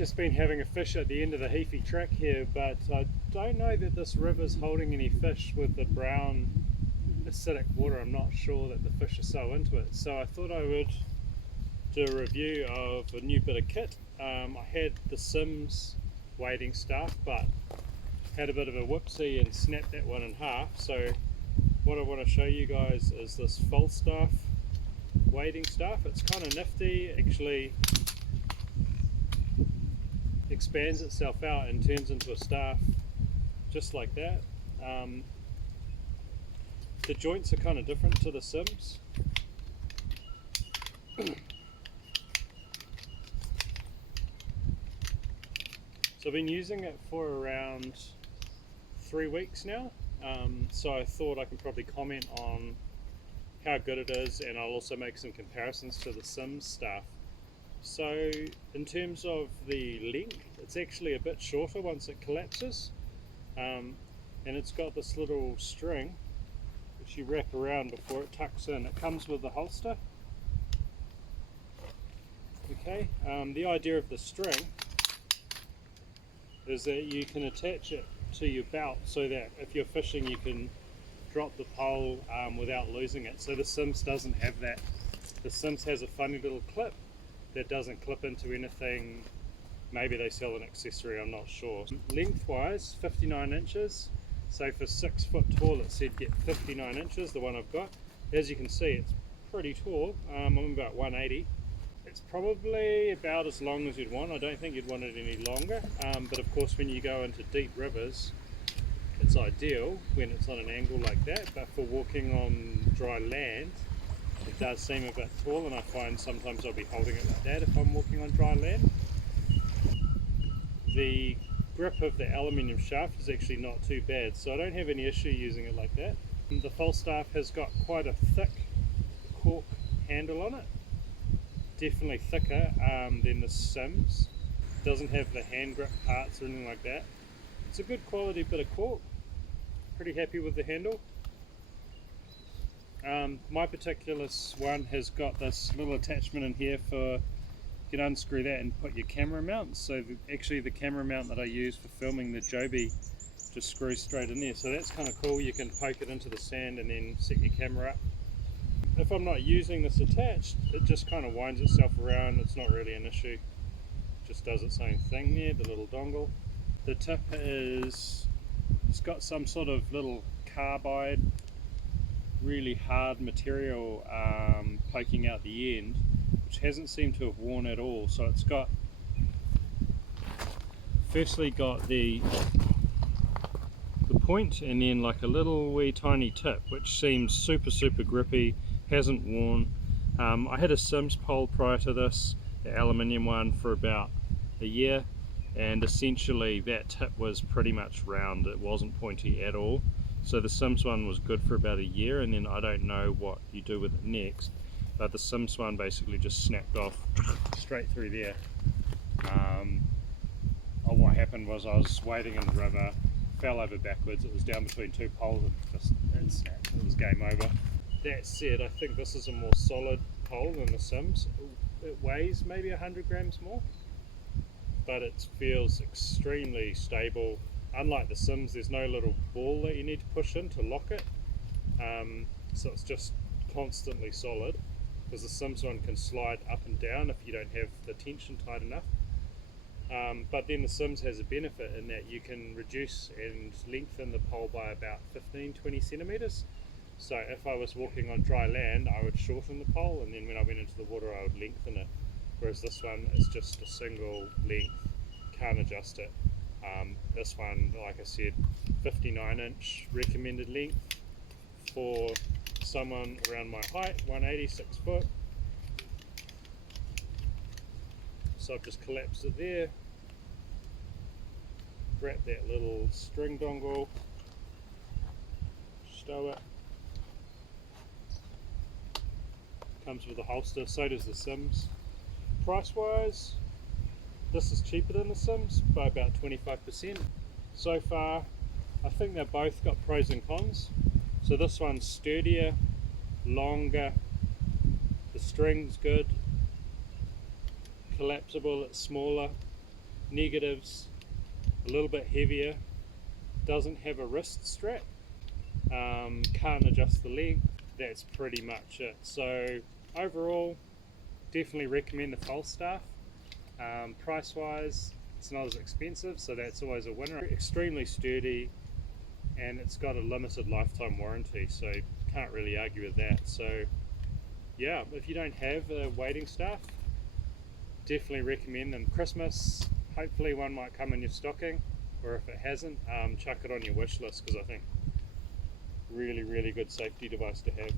Just been having a fish at the end of the Heaphy Track here, but I don't know that this river's holding any fish with the brown acidic water. I'm not sure that the fish are so into it, so I thought I would do a review of a new bit of kit. I had the Sims wading staff, but had a bit of a whoopsie and snapped that one in half. So what I want to show you guys is this Folstaf wading staff. It's kind of nifty, actually expands itself out and turns into a staff just like that. The joints are kind of different to the Sims. So I've been using it for around 3 weeks now, so I thought I can probably comment on how good it is, and I'll also make some comparisons to the Sims staff. So in terms of the length, it's actually a bit shorter once it collapses, and it's got this little string which you wrap around before it tucks in. It comes with the holster. Okay, the idea of the string is that you can attach it to your belt so that if you're fishing you can drop the pole without losing it. So the Sims doesn't have that. The Sims has a funny little clip that doesn't clip into anything. Maybe they sell an accessory, I'm not sure. Lengthwise, 59 inches. So for 6 foot tall it said get 59 inches, the one I've got. As you can see, it's pretty tall. I'm about 180. It's probably about as long as you'd want. I don't think you'd want it any longer, but of course when you go into deep rivers it's ideal when it's on an angle like that, but for walking on dry land it does seem a bit tall, and I find sometimes I'll be holding it like that if I'm walking on dry land. The grip of the aluminium shaft is actually not too bad, so I don't have any issue using it like that. The Folstaf has got quite a thick cork handle on it, definitely thicker than the Sims. Doesn't have the hand grip parts or anything like that. It's a good quality bit of cork. Pretty happy with the handle. My particular one has got this little attachment in here for, you can unscrew that and put your camera mount. So actually the camera mount that I use for filming the Joby just screws straight in there. So that's kind of cool. You can poke it into the sand and then set your camera up. If I'm not using this attached, it just kind of winds itself around. It's not really an issue. It just does its own thing there, the little dongle. The tip is, it's got some sort of little carbide, really hard material poking out the end, which hasn't seemed to have worn at all. So it's got, firstly got the point, and then like a little wee tiny tip which seems super grippy, hasn't worn. I had a Sims pole prior to this, the aluminium one, for about a year, and essentially that tip was pretty much round. It wasn't pointy at all. So the Sims one was good for about a year, and then I don't know what you do with it next, but the Sims one basically just snapped off straight through there. What happened was I was wading in the river, fell over backwards, it was down between two poles, and it snapped. It was game over. That said, I think this is a more solid pole than the Sims. It weighs maybe 100 grams more, but it feels extremely stable. Unlike the Sims, there's no little ball that you need to push in to lock it, so it's just constantly solid, because the Sims one can slide up and down if you don't have the tension tight enough. But then the Sims has a benefit in that you can reduce and lengthen the pole by about 15-20 centimeters. So if I was walking on dry land, I would shorten the pole, and then when I went into the water I would lengthen it. Whereas this one is just a single length, can't adjust it. This one, like I said, 59-inch recommended length for someone around my height, 180, 6 foot. So I've just collapsed it there, wrap that little string dongle, stow it. Comes with a holster, so does the Sims. Price wise, this is cheaper than the Sims by about 25%. So far, I think they've both got pros and cons. So this one's sturdier, longer, the string's good, collapsible, it's smaller. Negatives, a little bit heavier, doesn't have a wrist strap, can't adjust the length. That's pretty much it. So overall, definitely recommend the Folstaf. Price wise, it's not as expensive, so that's always a winner. Extremely sturdy, and it's got a limited lifetime warranty, so can't really argue with that. So yeah, if you don't have a wading staff, definitely recommend them. Christmas, hopefully one might come in your stocking, or if it hasn't, chuck it on your wish list, because I think really good safety device to have.